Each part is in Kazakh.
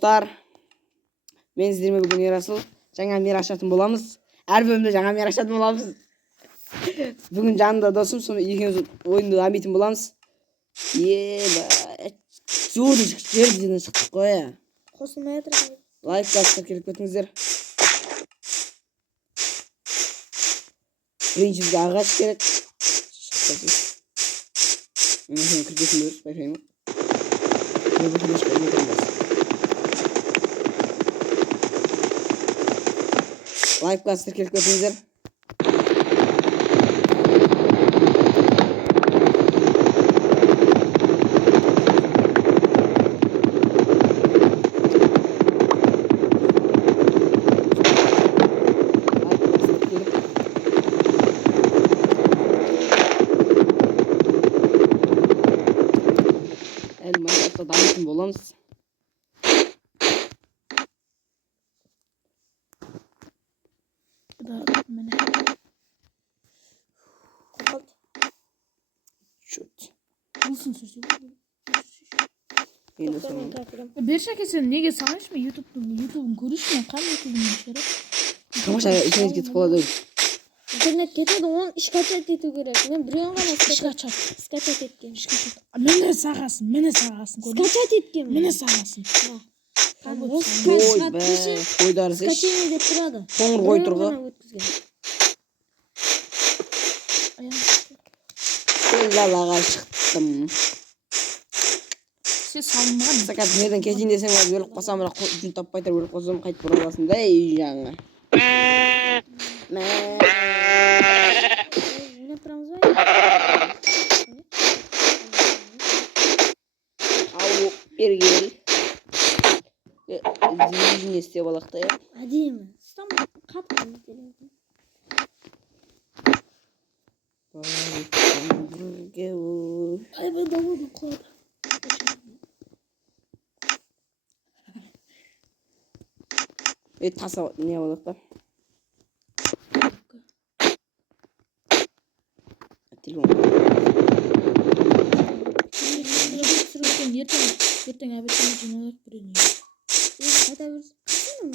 Dostlar, men sizlerle bugün Yarasıl жаңа мир ашатын боламыз. Әр бөлімде жаңа мир ашатын боламыз. Бүгін жанында досым, соны екеуміз ойынды дамитын боламыз. Жуды жерден шықтық қой. Қосылмай жатыр. Лайк басып келіп кетіңіздер. Бірінші бізге ағаш керек. Мен кіргесін өріс байқаймын. Лайк басып келіп кетіңіздер. Майнкрафтта дамитын боламыз. Берші сен неге салайыншы ма ютубын көріші ма? Қам ютубын шері? Тамаша интернет кетіп қалады. Интернет кетеді, оны скачать ету керек. Мен біреуін ғана скачать еткен. Мені сағасын. Скачать еткен. Мені сағасын. Ой бә, қойдарыз еш. Скачение деп тұрады. Қоңыр қой тұрғы. Далаға шықтым. Сен салынмаған. Сақат неден кетейін десем, өліп қалсам, жүн таппайтар өліп қалсам, қайтып бұра аласың да, ей жаңа. Ау, бергел. Зілін істеп алақта, я. Әдемі. Стам қатқан деледі. Айбай даводы құлады. Таса не алақта. Телефон. Ертең әбеттен жиналып біріне. Қайта берсін.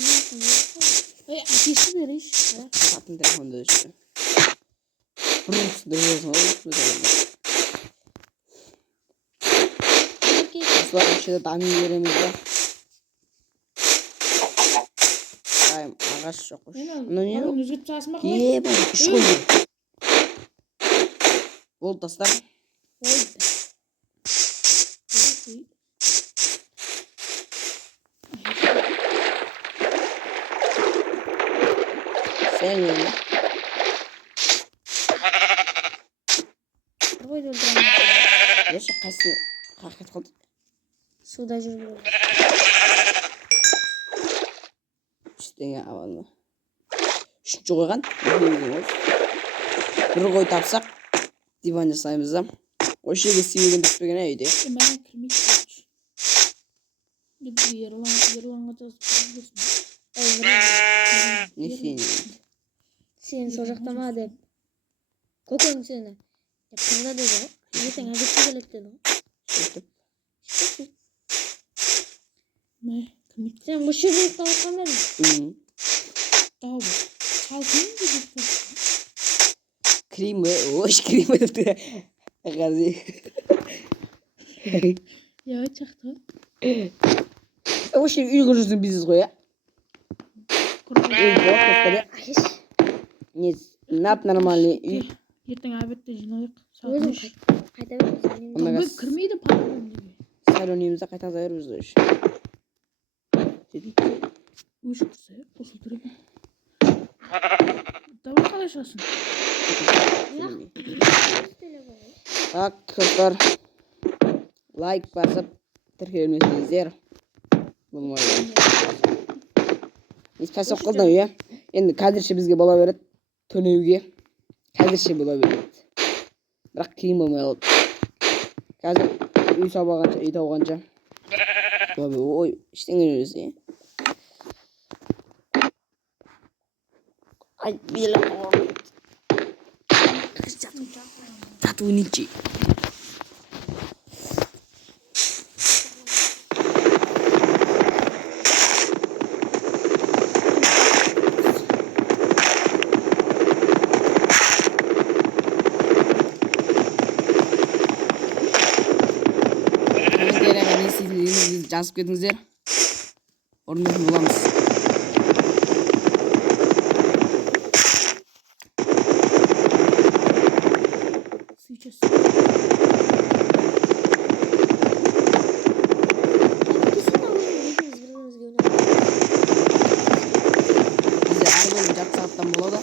Әкесі берейш. Қатын телефонда өшті. Бұрыс дұрғызын алып. Осылар үшеді дами береміз ба. Қайым, ағаш жоқ үш. Оның өзгет жасын ма қылай? Ебай, үш қойды. Болды тастар. Sen öyle. Yaşa kaçsın. Kalkıt kaldı. Suda жүріп. Üstüne havalı. Üçüncü koygan. Bir koy tapsak. Divan жасаймыз да. Ошол жерге сүйген түспеген үйде. Мен кірмейді. Ерланға жазып көрсін. Не сен? Сен сол жақтама деп. Көкең сені. Қымда деді ғой. Ертең әдетке келеді деді ғой. Сөйтіп. Сен бұл жерде ұсталыққан бердің? Тау бұл. Салқын деп Кремі. Ош кремі депті. Ғази. Я чақты. Ош үйгі жүрсің бизнес қой, я? Не, нап нормальный үй. Ертең әбетте жиналайық. Өзім қайта берсін. Көп кірмейді парадан деге. Сәл өнемізді қайта зайырыз өш. Өш тұрса, қосыл тұрып. Давай қалай шасын? Так, қыздар. Лайк басып, тіркелмесіңіздер. Болмайды. Спасибо қылдым, я. Енді қазірше бізге бола береді. Төнеуге. Қазірше бола береді. Бірақ кейін болмай қалды. Қазір үй сабағанша, үй тауғанша. Ой, іштеңген өзі. Ай, белім ауырды. Татуиничи. жазып кетіңіздер. Орындайтын боламыз. Сейчас. Бізде әр бөлім жарты сағаттан болады.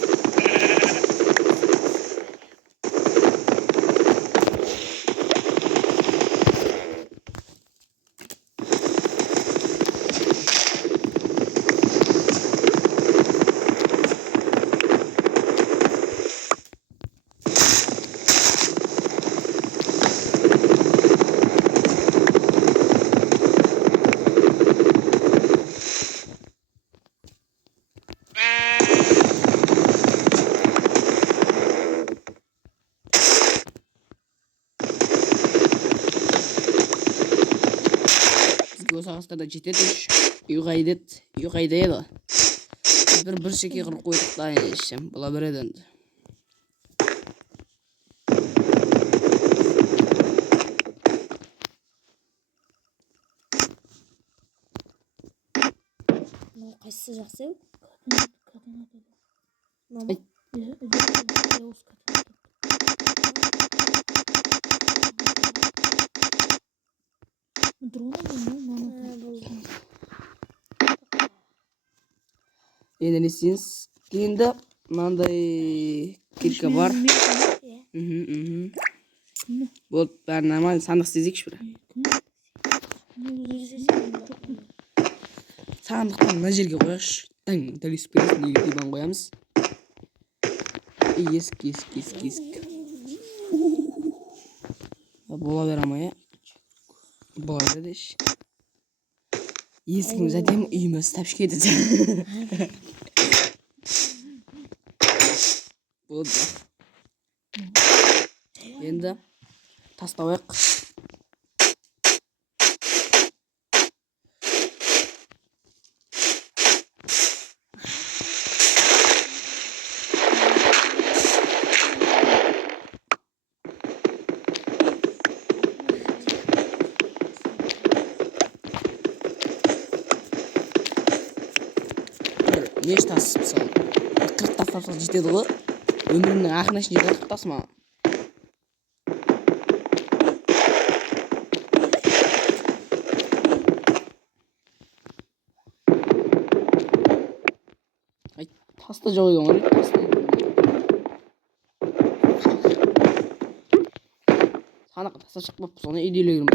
Бізге осы ағыстарда жетеді. Үй қайда еді? Біз бір шеке қырып қойдық та ешім. Бола береді енді. Мынау қайсысы жақсы? Ай. Енді не істейміз? Енді мынандай кирка бар. Болды, бәрі нормально. Сандық істезейікші бір. Сандықтан мына жерге қояқшы. Дәл есіп келесін, неге диван қоямыз. Есік. Бола бер ама, бола береді еш. Есігіміз әдемі үйіміз тәпіш кетеді. Болды. Енді тастауық. Неш тасып мысалы 40 тастапса жетеді ғой. Өмірімнің ақырына шейін жетеді 40 тас маған. Ай, таста жоқ екен ғой. Санаққа таста шықпаппыз, соны үйделегім.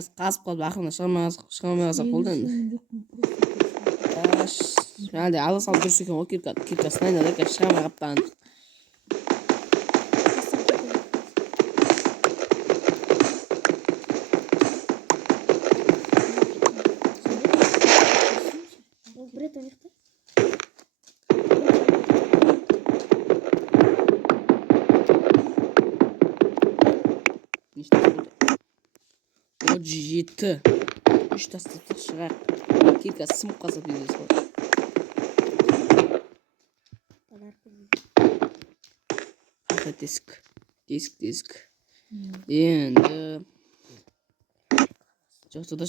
Біз қазып қалып ақырында шығамай қалсақ болды енді. Әлде ала салып жүрсе екен ғой киркасын айналды, қазір шығамай қалыптан. Жеті. 3 тастап шығар. Кирка сымып қалса дейдіз ғой. Қайта десік. Енді жоқса да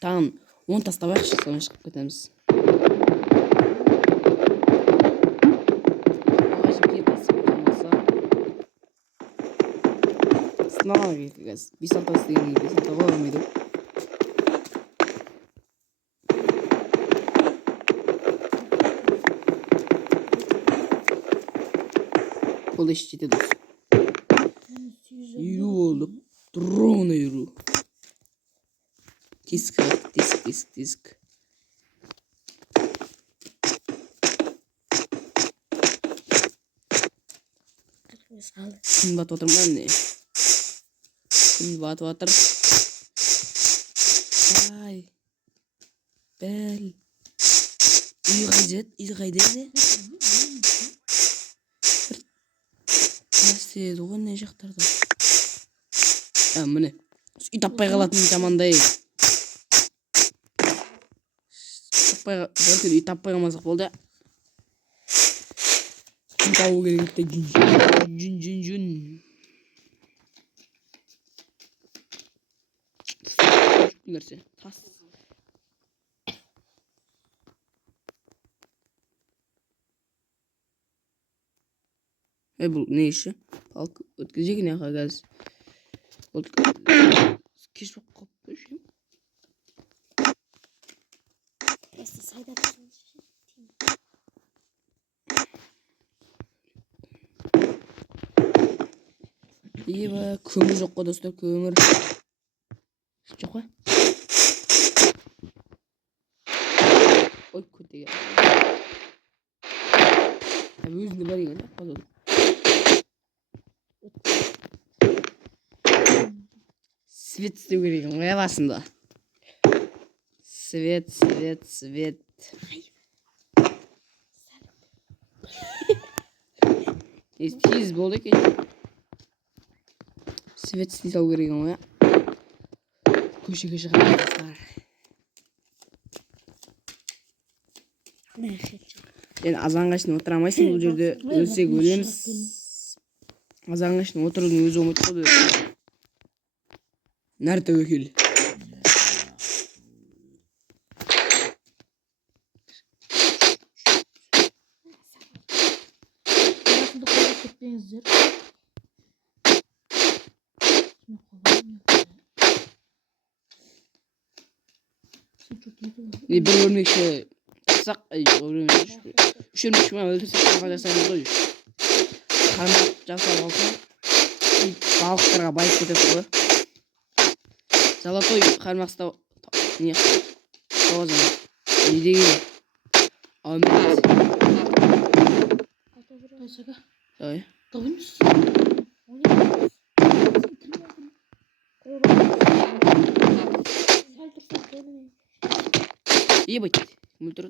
тағын 10 тастап ақшы соны шығып кетеміз. Сынамам керек қазір. 5-6 істеген 5-6 қоя алмайды. Бұл еш жетеді. Үйру болды. Дрона үйру. Тесік. Күн батып отыр ма не? Күн батып отыр. Ай. Бәл. 이 қайда? Әсте оған не жақтарда? Міне. Үй таппай қалатын жамандай. Үй таппай қалмасақ болды. Жүн тауы керек етті. Жүн. Нәрсе. Тас. Бұл не іші? Балк өткізек не аға газ. Кеш боп қопты үшем. Просто сайда тұрсың. Еба, көмір жоқ қой достар, көмір. Жоқ қой. Ой, көтеге. Өзінде бар екен, қозылды. Свет істеу керек екен, ғой басында. Свет. Тез болды екен. Свет істей салу керек екен, ғой. Көшеге шығып. Енді азанға шейін отыра алмайсың, бұл жерде өлсек өлеміз. Азанға шейін отырудың өзі ұмыт қой. Нәр тәуекел. Bir örnekşe tutsak, üç örnekşe öldürsek kafa жасаймыз ғой. Қармақ жасап алсаң, балықтарға байып кетесің ғой. Золотой қармақстау не тоғызым. Не деген? Алмаз. Қайсаға? Ой. Табымыз? Ебать, мультер.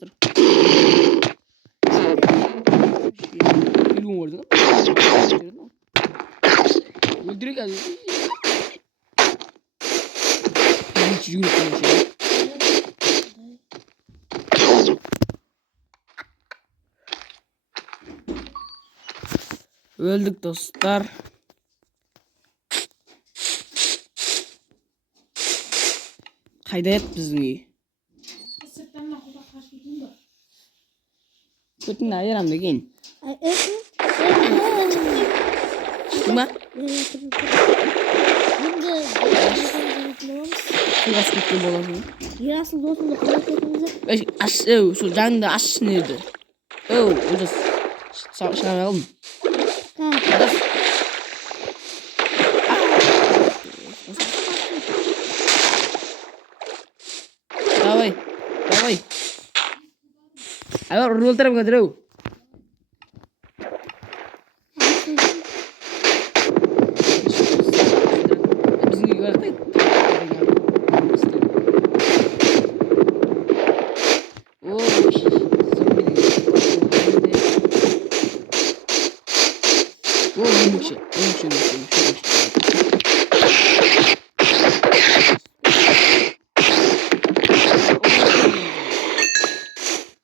Фильм var değil mi? Öldürük abi. Hiç yürütmüyor şey. Öldük dostlar. Қайда еді біздің үй? Көтіңді айырам деген. Шықты ма? Суға кеткен боласың. Ерасыл досымды қалай кетіңіздер? Сол жаңында ашшын еді. Олжас шыға қалдым. Давай. Ayo rule terap gak terus.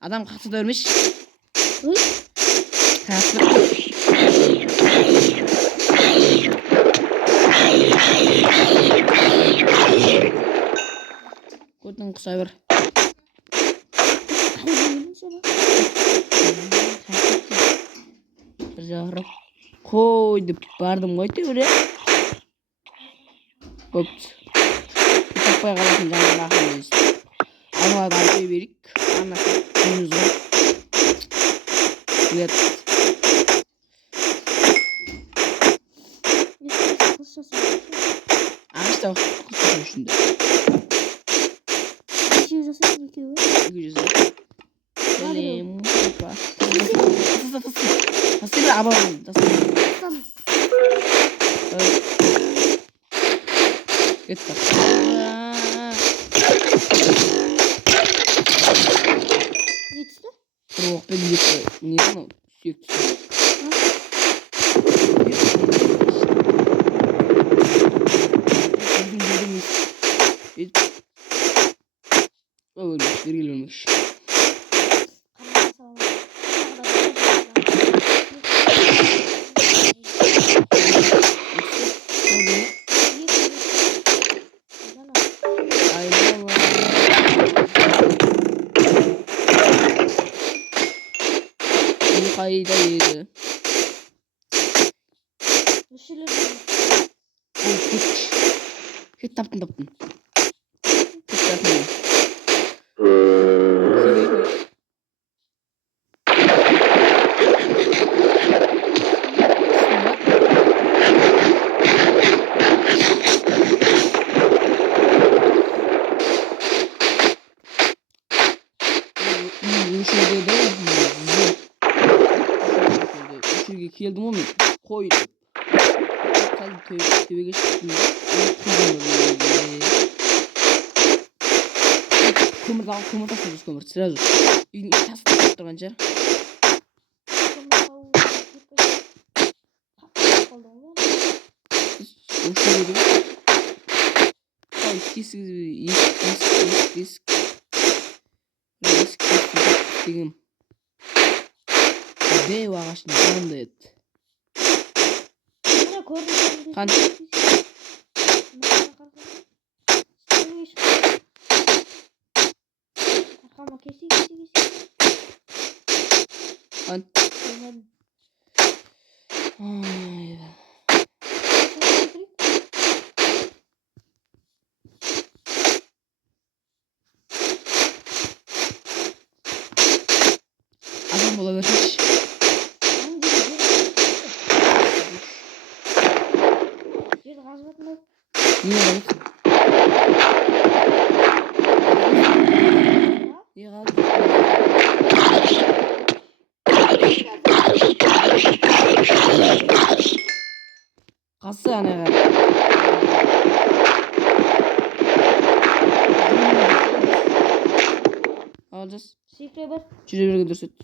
Adam katı dönmüş. Katı. Kodun kısa ver. Bir jarım koydum. Bardım koydu öyle. Koptu. Bir tapaya kalasın canına akılıyız. Ama da bir verik. Anlasın. Günümüz var. Evet. İşte bak. Kısa şimdi. Güzel. Selim. Hoppa. Pasti bir abang. Gitu. Geçti. Düşülür. Hit таптын. Келдім ғой мен. Қой. Қазір төбеге шықтым. Көмір тастаймыз, көмір. Сразу. Үйдің тастап тұрғанша. Есік. Dev ağaçın yanında et. Kan. Kan. Adam olabilir. Niye lan? Niye kaldı? Kası yani herhalde. Alacağız. Şifre bak. Şuraya bir götürsün.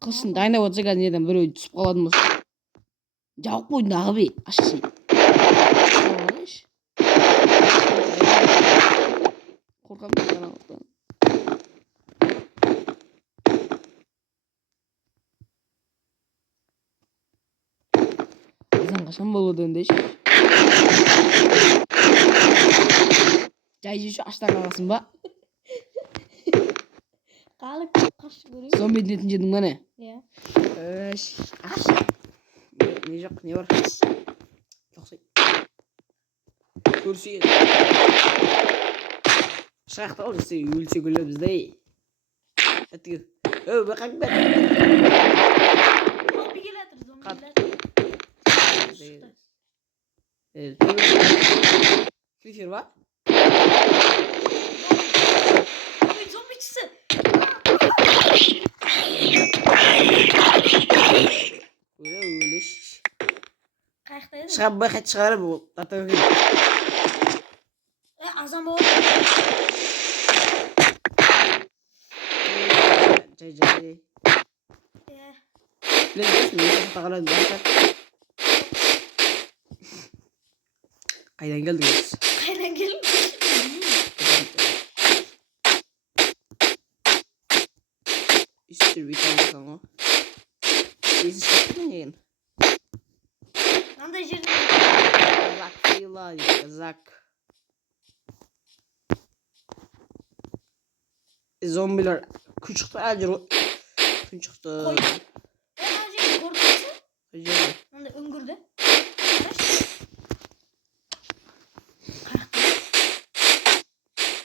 Kışın dayna olacak nereden böyle tutup kaladınız. Cavuk boyun abi aşçı. Korkam karanlıktan. Sen kaçan bolu döndeş. Caycı şu açtan kalasın ba. Kalık kaç görüyor. Son medeniyetin cedin bana. Ya. Aç. Ne yok ne var? Yoksa. Kursiye. Şahta olursa ülse gülü bizde. Hadi. Bakın ben. Zombi geledir zombiler. Evet. Kritik var. Zombicisi. Öyle. Kaçtaydı? Şabba kaç çıkarır bu. Hatta Azam oldu. Cay. Ne diyorsun? Takalan bakar. Kaydan geldiniz. Kaydan gelmiş. Üstür bir tane sana. Biz çıkmayın. Anda yerin. Zak yıla zak. Zombiler küçük acır. Küçüktü. Koy. Acil korkuyorsun. Acır. Anda öngürdü.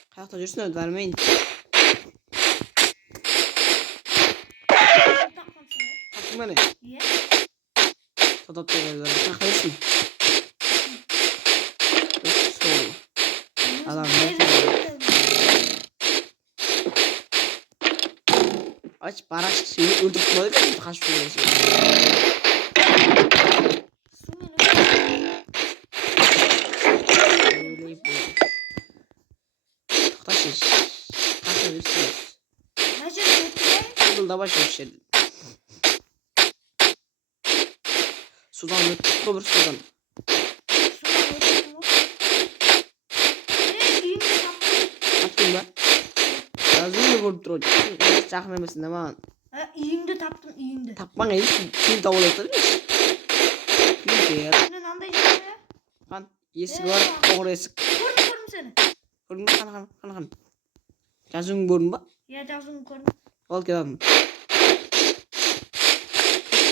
Hayata жүрсін өз vermeyin. Taktın beni. Niye? Tadat da gözlerim. Takta жүрсün. Sol. Adam ne? Aç barak şeyi öldürtmedi de kaç şöyle şey. Öyle bu. Taşış. Takta жүрсün. Necə ötürə? Yılda başlamış. Sudan ötüp bir sudan. Attım ben. Yazın mı vurdu o? Çakmamasın ama. İyiyimde taptım iyiyimde. Tapman iyi. Kim davul ettir? Kim diyor? Senin anda işte. Kan yesik var. Oğru yesik. Gördüm seni. Gördün mü? Kan. Yazın gördün mü? Ya yazın gördüm. Ol ki adam.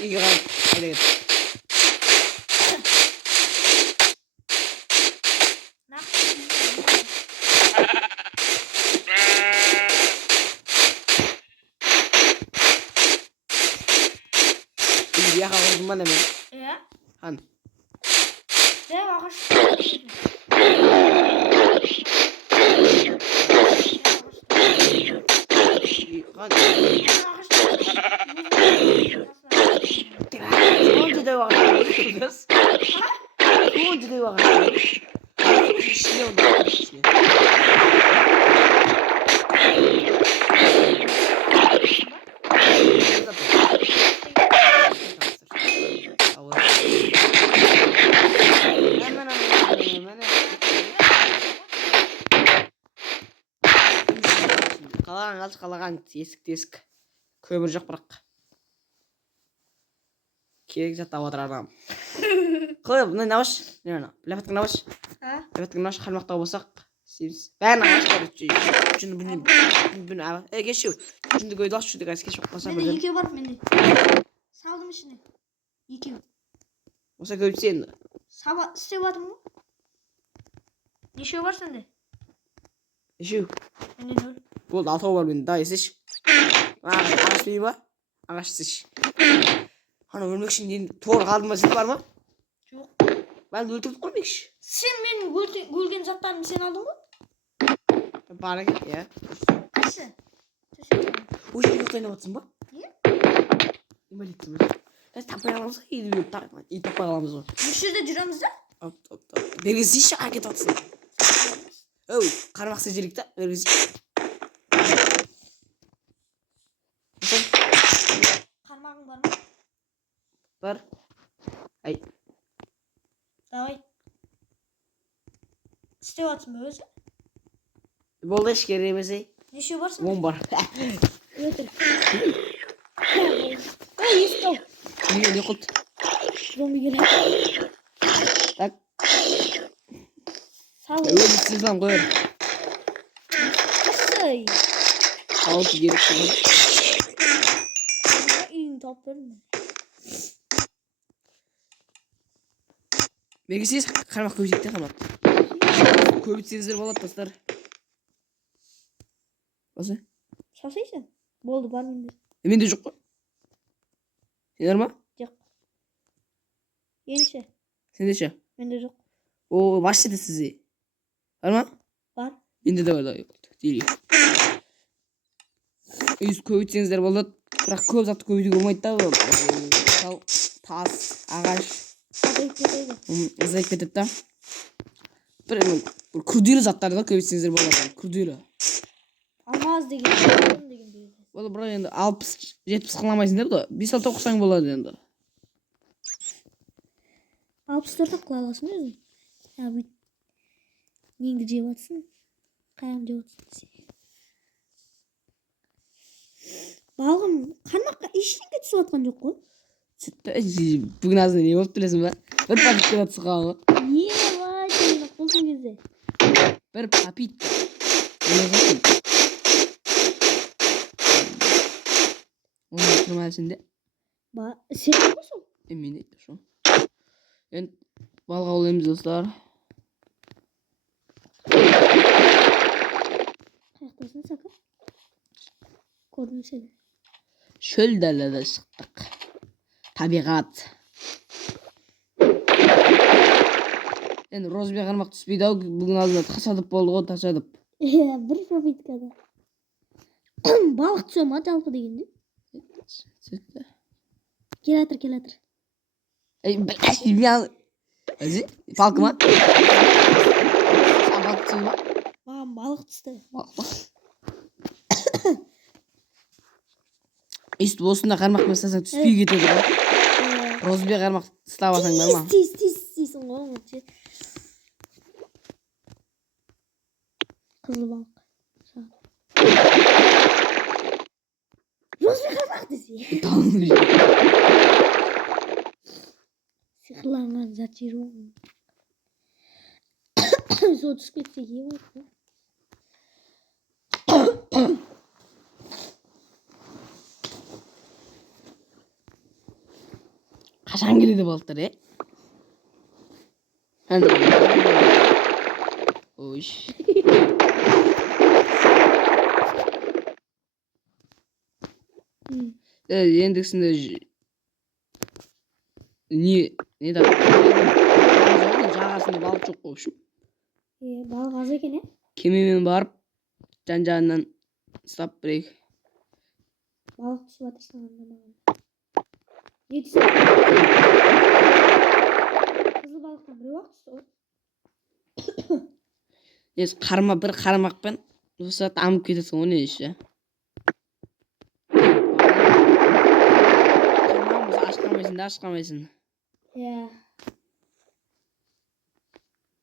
İyi kan. Haydi git. Ne yapayım? İyi yakaladın bana hemen. Ya. Han. Ne ağaç? İyi kan. Sonuncu da var. Kız. Sonuncu da var. İşte onda. İşte. Hemen. Қалаған тесік көмір жоқ бірақ керек зат алып отыр ағам. Қалай мына науаш не ана ләпәткен науаш қармақтау болсақ істейміз бәрін алаш жүнді білмеймін кешеу жүнді көйді алшы жүнді кәс кешіп қалса Менде екеу бар менде. Салдым ішіне. Екеу. болса көбітсе енді Саба істеп жатырмын ғой. Нешеу бар сенде? кешеу Менде 0. болды алтау бар менде да есеш ағаш дейін ба ағаш істеш ана өлмекші торы қалдың ба сен бар ма Жоқ. бәрін өлтірдік қой мекші Sen менің өлген заттарымды сен алдың ғой? бар екен иә Қайсы? ой сен ұйықтай жатсың ба Не? инвалидсің ба таппай қаламыз ғой ит таппай қаламыз ғой Осы жерде жүреміз да? бергізейші әкет жатсың оу қармақса жерек та бергізейші Қармағың бар ма? бар ай Давай. істеп жатсың ба өзі? болды еш керек емес ей Нешеу барсың? 10 бар Өтір. Ой, естау. не қылды Зомби келеді. так Сау. өлісіңізден қойыр Ой. алты керек болған Үйіңді тауып бердім. бергізсеңіз қармақ көбейтейік те қармақ көбейтсеңіздер болады достар осы Шашайсың? Болды, бар менде. менде жоқ қой сен бар ма Жоқ. Енші. сенде ше Менде жоқ. о вообще де сізде бар ма Бар. менде де бар да дейік үйіз көбейтсеңіздер болады бірақ көп затты көбейтуге болмайды да мысалы тас ағаш Азайып кетеді. азайып кетеді да бір күрделі заттарды да көбейтсеңіздер болады күрделі Алмаз деген. ол бірақ енді 60-70 қыламайсыңдар да 5-6 қылсаң болады енді 64 қыла аласың өзің. Бүйтіп неңді жеп жатсың. Қайғым жеп жатсың. Балғым, қармаққа ештеңе түсіп жатқан жоқ қой. бүгін азыр не болып білесің ба бір пакетке жатсың қалған Не бар сені қосың кезде. бір папит оны тұрмай сенде Сен қосың? мен де şu енді балға аулаймыз достар Қаяқтасың сақа? Көрдім сені. шөл далада шықтық табиғат енді розбе қармақ түспейді ау бүгін алдында тасадып болды ғой тасадып Бір попиткада. Балық түсі ма жалпы дегенде? сөйтті Келатыр. палка ма балық түседі ма Маған балық түсті. өйстіп осында қармақпен ұстасаң түспей кетеді ғой розбе қармақ ұстап алсаң бар ма Тиіс дейсің ғой. Қызыл балық. Розбе қармақ десе. Сиқырланған зат жер ғой. Сол түсіп кетсе ие болады. Қашан келеді балықтар, Ой. Ендігісінде не да жағасында балық жоқ қой. Балық аз екен, Кемемен барып, жан-жағынан ұстап бірейік. Балық түсіп жатыр сағанда маған. Не түсіп? Қызыл балықтан біреу ақ түсті ғой. Бір қармақпен осы дамып кетеді ғой, не іші. Қармағымыз ашқамайсың.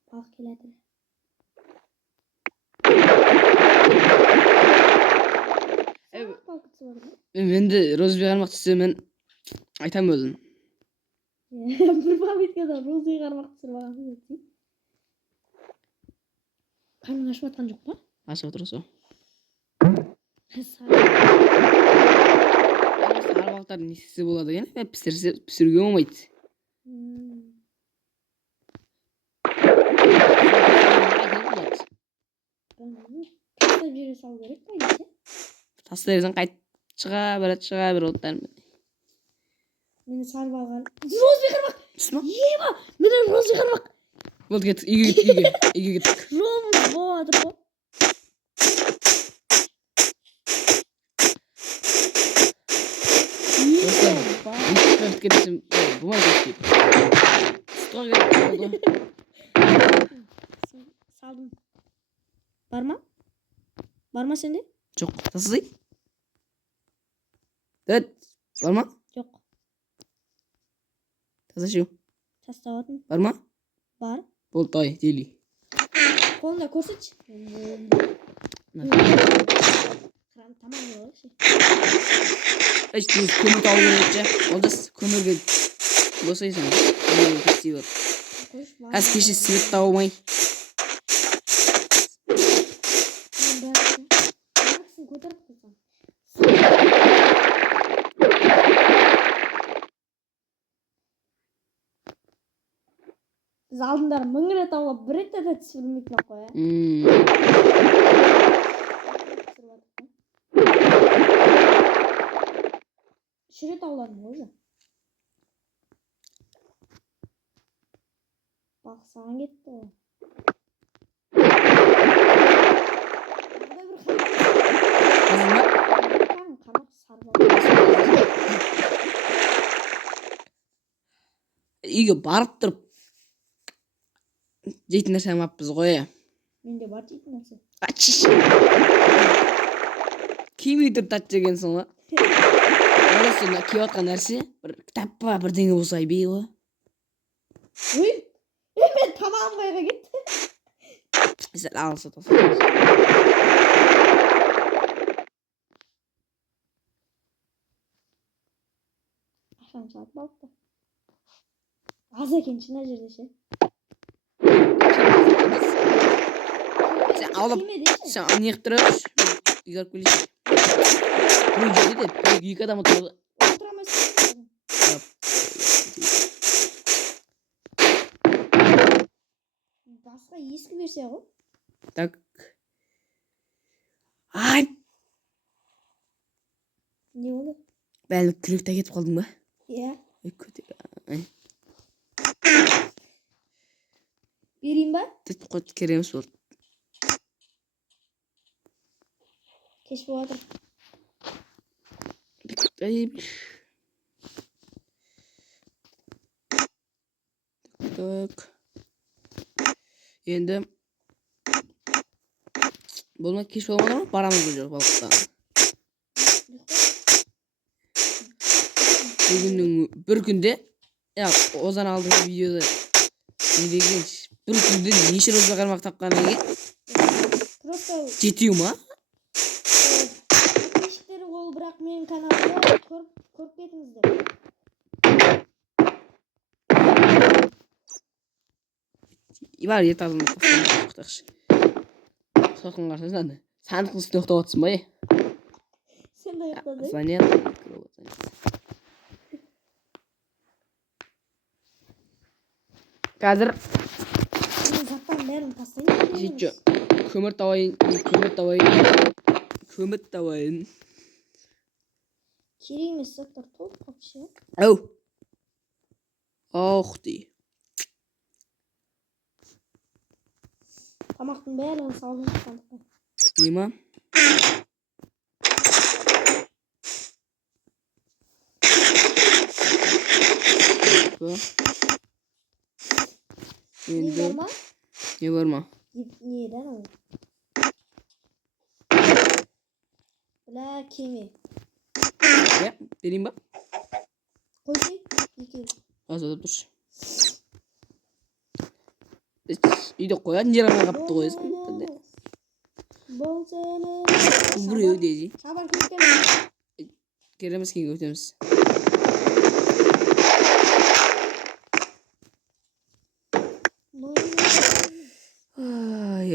Балық келеді. Менде розбий қармақ түссе, мен айтам өзім. Bir paketkada ro'ziy qarmoq pishirib olgansiz. Qarning ochib atgan yo'qmi? Ашып отырсың. Sar балықтардың несі болады екен, пісіруге болмайды. Tastап жерге салу керек па есе? Тастай берсең қайтып шыға береді. Мені сарып алған. Ro'ziy qarmoq. Ема, мені ro'ziy qarmoq. Болды, кеттік, үйге кеттік. Жолымыз болады ғой. Бүйтіп кетсем, болмай кетпейді. Сұға кетіп. Салдым. Бар ма сенде? Жоқ, тастай. Дөт, бар ма? Жоқ. Тастай. Тастауатын. Бар ма? Бар. Болды, ай, дели. Қолында көрсетші. Tamam yok. İşte kömür kavurunca oldu kömürge bosaysan kömürge kesiyor. Az kişi sivit tavmay. Biz aldınlar mıngıra tavla bir ette de çürümük bak o ya. Şuraya tavlar mı hocam? Bak sana gitti o. Kanak sarmalı. Үйге барып тұрып жейтін нәрсе алмаппыз ғой. Менде бар жейтін нәрсе. Кимей тұрып тат жегенсің ғой. Сонда киіп жатқан нәрсе бір кітап па бірдеңе болса бей ғой. Ой, мен тамағым қайға кетті. Сәл алса тасың. Ашан салып балықты. Аз екен шына жерде ше. Сен алып, сен неғып тұрып, үйге алып келейші. Бұл жерде де екі адам отырады. Отырамайсың. Басқа ескі версия ғой. Так. Ай! Не болды? Бәлі күректе кетіп қалдың ба? Иә. Көтер. Берейін ба? Түтіп қойды кереміз болды. Кеш болады. Так. Енді болмай кеш болмады ма? Барамыз бұл жер балықта. Bir günde ya Ozan aldığım videoda ne diyeceğim? Bir günde neşe rozba karmak tapkan ege? Jetiyor mu? Eşikleri kol bırak benim kanalımda kork etіңіздер. Var ya tadını tafsın. Sakın karşısında. Sandık üstüne nokta atsın bay. Sen de yapmadın. Zanyan. Қазір Мен заттардың бәрін тастайын. Житчо. Көмір табайын. Керек емес заттар толып қалыпты. Ау. Ох дей. Тамақтың бәрін салдым сандыққа. Нема? Не бар ма? Не бар ма? Неден ол? Бля, кеме. Я, берейін ба? Қойсай, екеуі. Азадап тұршы. Үйде қоятын жер алмай қапты қойсын. Бұл сені. Біреу дейді. Шабар көткен. Кереміз кейін өтеміз. Ай.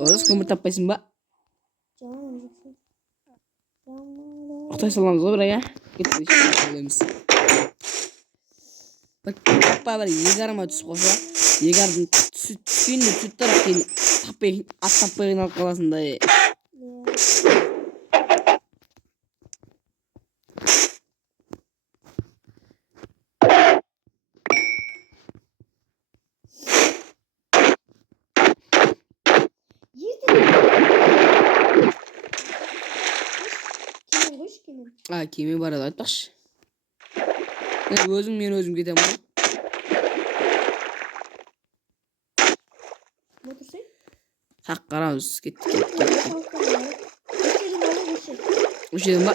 Орыс көмір таппайсың ба? Құтай саламыз ғой бірақ, кетті ойлаймыз. Бір таппай бір егарыма түсіп қоса, егардың түскенде түттірақ кейін аттаппай қиналып қаласың да. Кеме бар еді айтпақшы. Өзің мен өзім кетем ғой. Отырсай? Хақ қарамыз кетті. Үш жерден ба?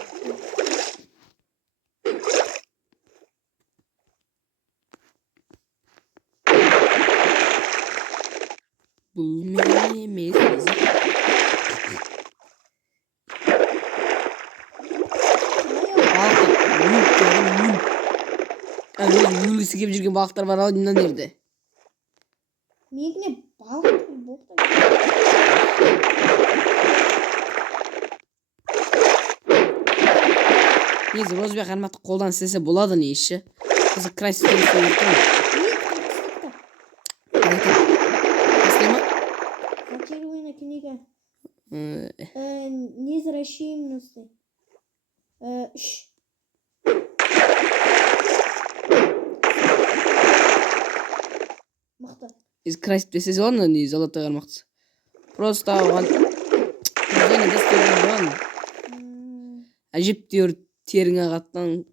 Бұл мен емес. Өлгісі кеп жүрген балықтар бар ау, мына жерде. Менікіне балық боқтар. Негізі Розбек арматты қолдан істесе болады не іші. Қызы крайсыз істесе өткен. Істема? Зачарована книга. Незвращенности. 3. Мықты. Из красить все сезоны, не золотой арматцы. Просто оған өзіне дәстеген болған. Әжептеуір теріңе қаттан.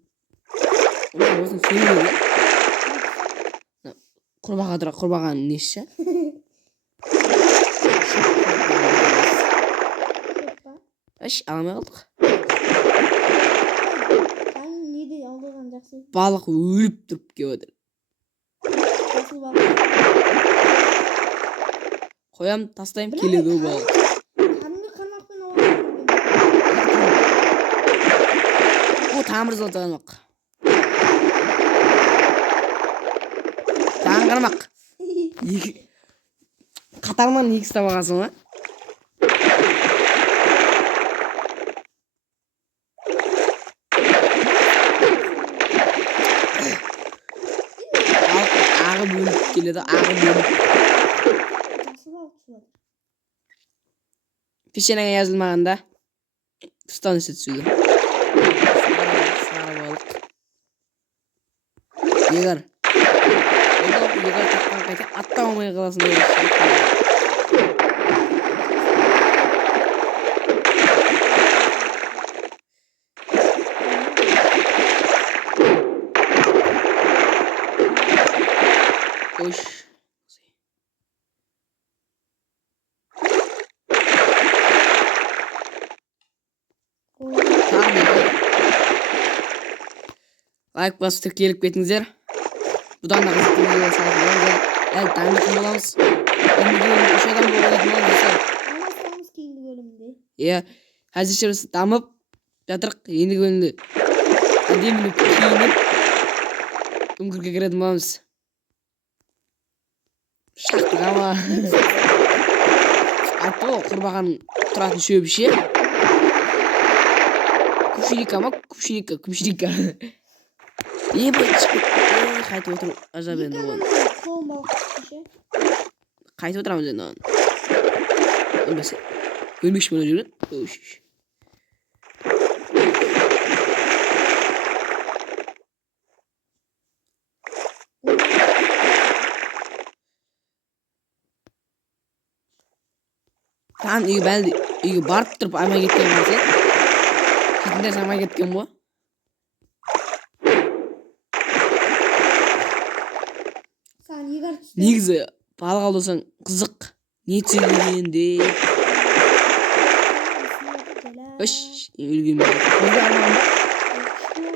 Осын сөйледі. Құрбаған неші? Әш, аламай қалдық. Балық өліп тұрып кеп отыр. Қоям, тастайым, келеді ол балық. О, тамыр золотой қармақ. Таңғы қармақ. Қатарынан екісі табағансың ба? Ағы бөліп келеді, ағы бөліп. Пешенеге жазылмағанда тұстан үсі түсуді. Сары балық. Егар таққан қайта аттамамай қаласын. Ош. Лайк басып тіркеліп кетіңіздер. Бұдан да қызықты видео салып болыңыздар. Әлі дамитын боламыз. Енді бөлімде 3 адам болатын боламыз. Алмастамыз кейінгі бөлімде. Иә, әзірше біз дамып жатырық. Енді бөлімде әдемілік киініп үңгірге кіретін боламыз. Шақтық ама. Айтты ғой, құрбаған тұратын шөбіше. Күпшілика ма? Күпшілика. Ебай, қайтып отыру ажап енді болған. Klon balık işte. Kayıt oturamaz yani. Mesela. Ölmüş mü öyle? Ölmüş. Tamam iyi belli. İyi barıp durup ama gitken var sen. Gittiğinde sama gitken bu. Sen yigar işte. Негізі балық ауласаң қызық. Не түсіргенде. Үш өлген бе. Көзге арман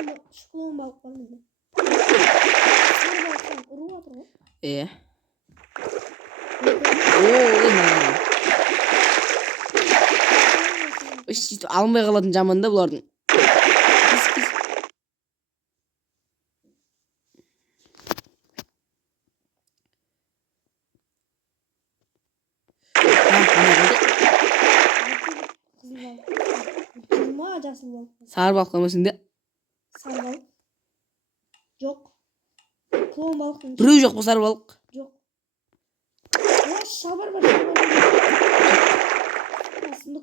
ба? Klon balık var mıydı? Sarı balıktan uru atır mı? О, үш сөйтіп алмай қалатын жаман да бұлардың. Kızıl balık. Kızılma acasın balık. Сары балық қоймасың да. Sarı balık. Yok. Klon balık. Біреу жоқ па сары балық? Yok. Ya şabar var. Şabar var. Aslında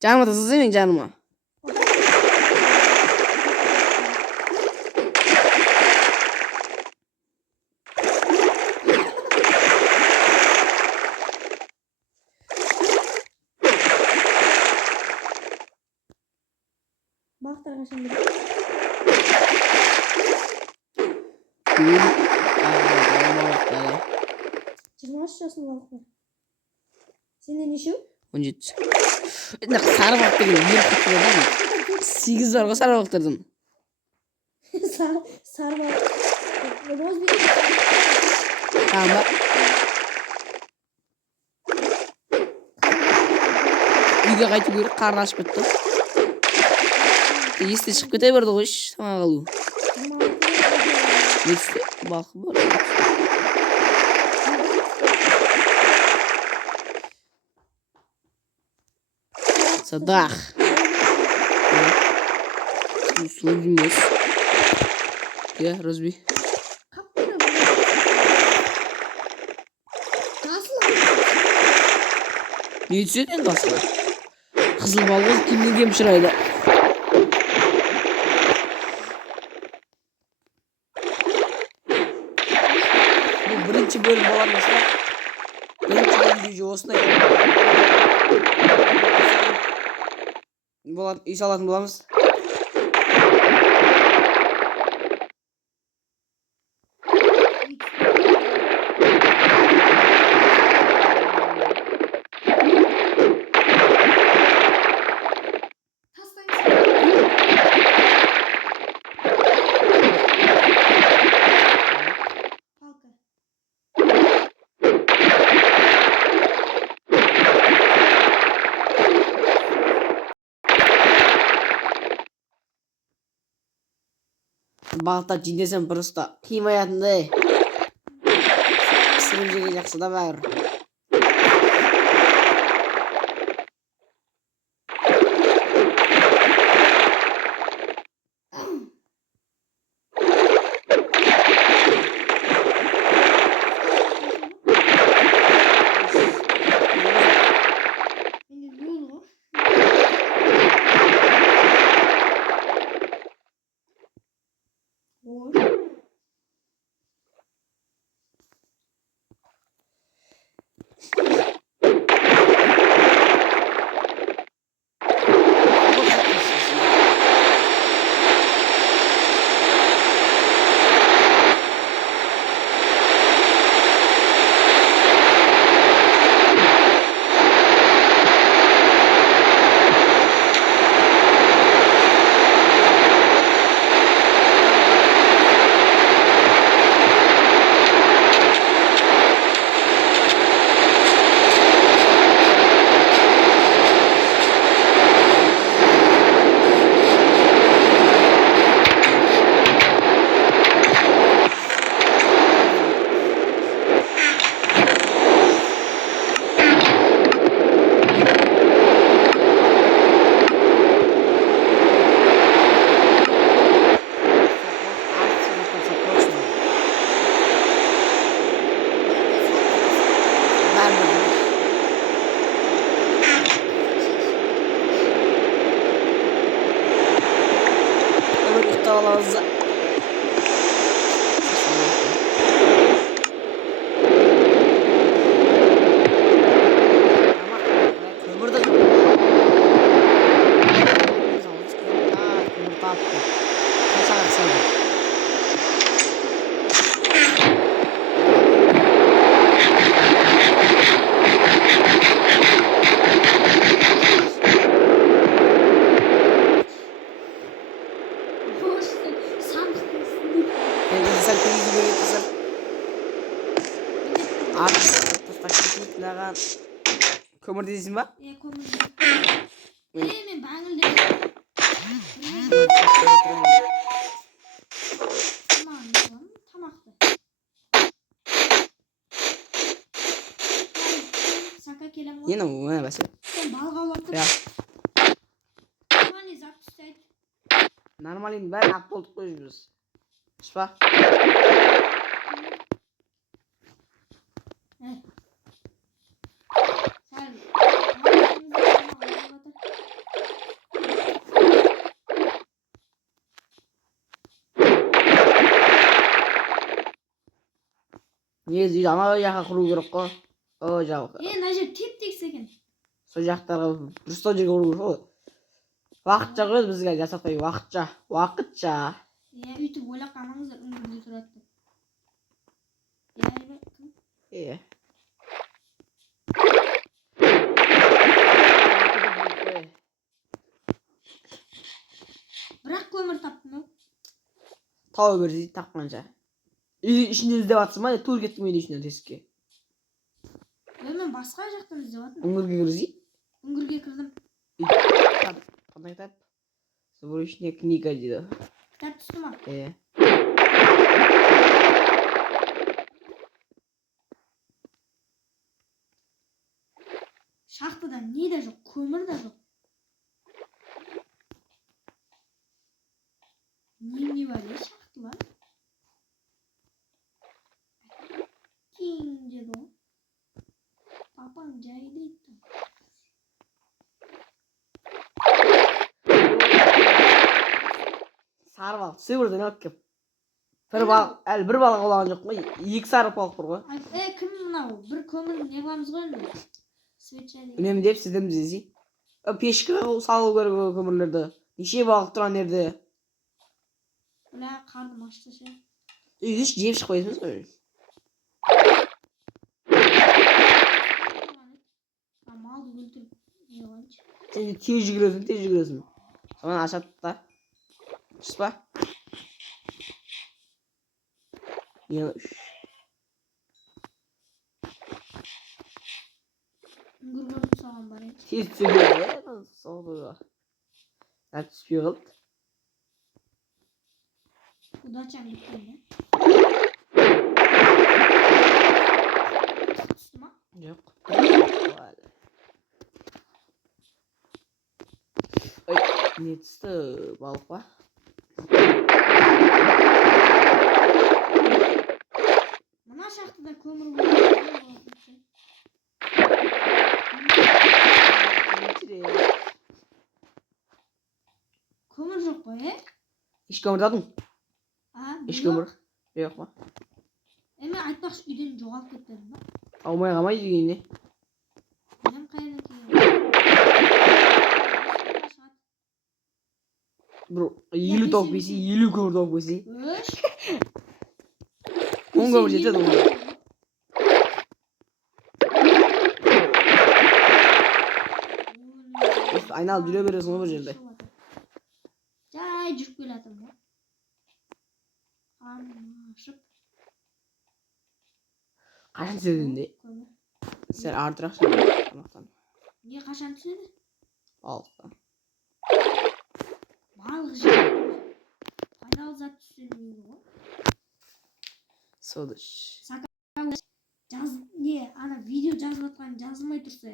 Canıma da sızayım canıma. bak arkadaşlar. Cırmaş yaşlı balıklar. Senin işin? 17. Сары балық деген ер құтылы да ма? 8 бар ғой сары балықтардан. Sarı balık. Roz bir. Tamam ба. Үйге қайту керек, қарны ашып кетті. Есте шығып кете берді ғой, сама қалу. Не түсті? Балық бар. Садақ. Сұлы білмес. Розби. Nasıl? Не түседі енді басқа? Қызыл балық кімнен кем шырайды. Бұл бірінші бөлім болатын шығар. Бірінші бөлім видео осындай. Үй салатын боламыз. Балықта жинесем просто қимаятындай. Пісіріп жеген жақсы да бәрі. тастап кетейік мынаған. Көмір дейсің ба? Көмір. Мен Мен баңылды. Тамақты. Сака келем ғой. Ені өне бәсе. Сен балық аулатып. Ja. Нормальный зат ұстайды. Нормалин бәрін ақ болдық қой біз. Шпа? Негізі ана жаққа құру керек қой. О жақ. Мына жер теп-текіс екен. Сол жақтарға дұрыс сол жерге құру керек қой. Уақытша қойды бізге жасатпай уақытша. Үйтіп ойлап қалмаңыздар, үңгірде тұрады деп. Бірақ көмір таптым ау. Тауы берсей тапқанша. Үй ішінде іздеп жатсың ба? Тур кеттің үйдің ішінен тесікке. Мен басқа жақтан іздеп жатырмын. Үңгірге кіргізей? Үңгірге кірдім. Қандай кітап? Сборочная книга дейді. Кітап түсті ма? Шахтада не де жоқ, көмір де жоқ. Не бар е шахталар? Кең деді ғой. Папаң жай дейді. Сары балық түсі бірден алып кеп. Бір балық олаған жоқ қой. Екі сары балық бар ғой. Кім мынау? Bir көмір не қыламыз ғой енді? Свечали. Үнемі деп сізден біздесі. Пешкі салу керек көмірлерді. Неше балық тұрған ерді. Бля, қарным ашты ше. Үйді жеп шықпайсыңыз ғой. Малды өлтіріп не қойыншы. Сен тез жүгіресің. Соған ашады да. Шыс па? Үңгіргөріп соған бар еді. Тез түсуге соғды ба. Түспей қалды. Удачам біткен де. Түсті ма? Жоқ. Не түсті балық па? Мына шахтада көмір болды. Көмір жоқ қой, Еш көмір тадың? Еш көмір? Жоқ па? Мен айтпақшы үйден жоғалып кетпедім ба? Аумай қалмай дегенде. Мен қайдан келем? Бір 50 тауып бесе, 50 көмір тауып бесе. Өш! 10 көмір жетеді ғой. Айналып жүре бересің ғой бір жерде. Жай жүріп келатырмын ғой. Қарным ашып. Қашан түседі? Сен артырақ тамақтан. Не қашан түседі? Балықтан. Балық жеп. Пайдалы зат түсірмейді ғой. Содыш. Не, ана видео жазып жатқан жазылмай тұрса,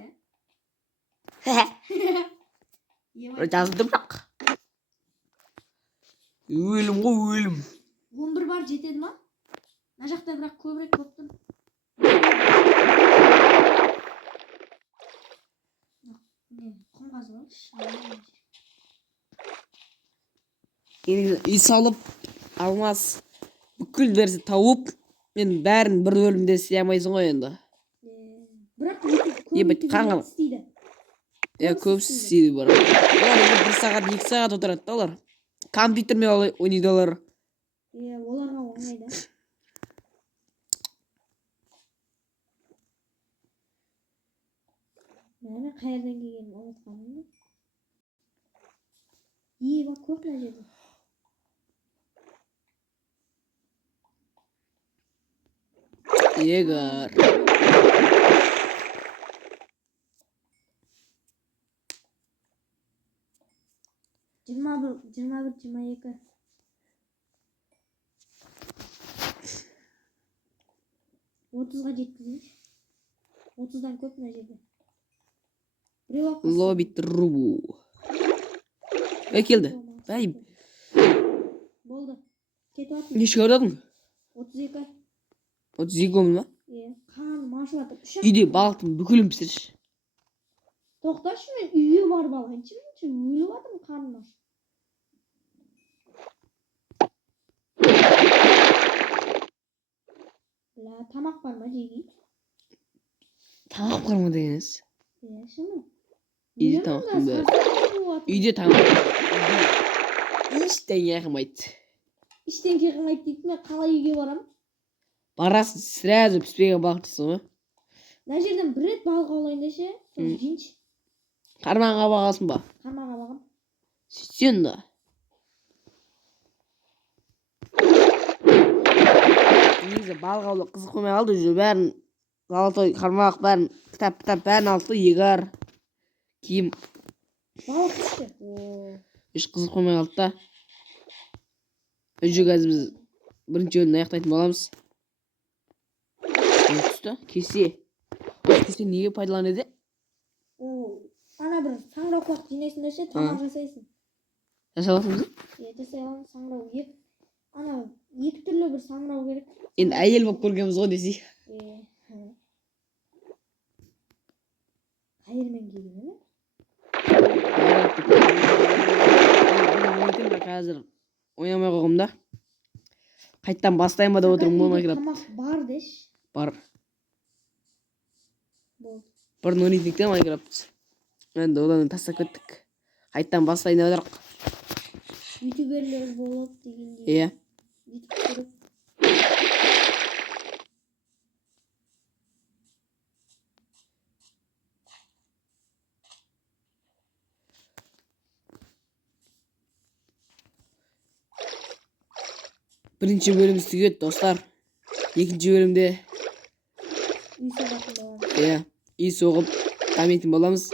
Жазылды бірақ. Өлім ғой, өлім. 11 бар жетеді ма? Мына жақта бірақ көбірек болып тұр. Не, құм қазып алшы. Үй салып, алмас бүкіл дәрісі тауып, мен бәрін бір бөлімде істей алмайсың ғой енді. Бірақ көп істейді. Көп істейді бар. Олар 1 сағат, 2 сағат отырады да олар. Компьютермен ойнайды олар. Оларға оңай да. Мәні қайырдан келгенім ұмытқаным. Бак көп мына жерде. Егер Жиырма бір, 22. 30-ға жеткізейінші. 30-дан көп мына жерде. Біреу-ақ басты. Лобби трубу. Келді. Бәй, Болды. Кетіп аттым. нешеге арадың? 32. 32 ма? Иә. Қарным ашып атыр. Үйде балықтың бүкілін пісірші. Тоқташы, мен үйге барып алайыншы. Өліп атырмын қарным аш. Тамақ бар ма жеги? Тамақ бар ма дегеніз? Иә, шыны. Үйде тамақтың бәрі. Үйде тамақ. Ештеңе қылмайды. Ештеңе қылмайды дейді, мен қалай үйге барамын? Барасың, сразу піспеген балық жейсің ғой. Мына жерден бір рет балық аулайын десе, соны жейінші. Қарманға бағасың ба? Қармаға бағам. Сөйтсен да. Негізі балық аулап қызық болмай қалды, уже бәрін золотой қармақ бәрін кітап бәрін алды, егар киім Балық түсті. еш қызық болмай қалды да. Уже қазір біз бірінші бөлімді аяқтайтын боламыз. Не түсті? Кесе. Кесе неге пайдаланады? Ана бір саңырауқұлақ жинайсың да ше, тамақ жасайсың. Жасалатынбыз? Иә, жасай аламын, саңырау. Ана екі түрлі бір саңырау керек. Енді әйел болып көргенбіз ғой десей. Қайырмен келген, ме? Қазір ойнамай қойғым да. Қайттан бастайын ба деп отырмын бұл Майнкрафт. Тамақ бар деш. Бар. Болды. Бұрын ойнайтын да Майнкрафт. Енді одан тастап кеттік. Қайттан бастайын деп отырмық. Ютуберлер болып дегендей. Иә. Ютуб көріп. Бірінші бөліміз түгеді, достар. Екінші бөлімде Үй соғатын боламыз. үй соғып дамитын боламыз.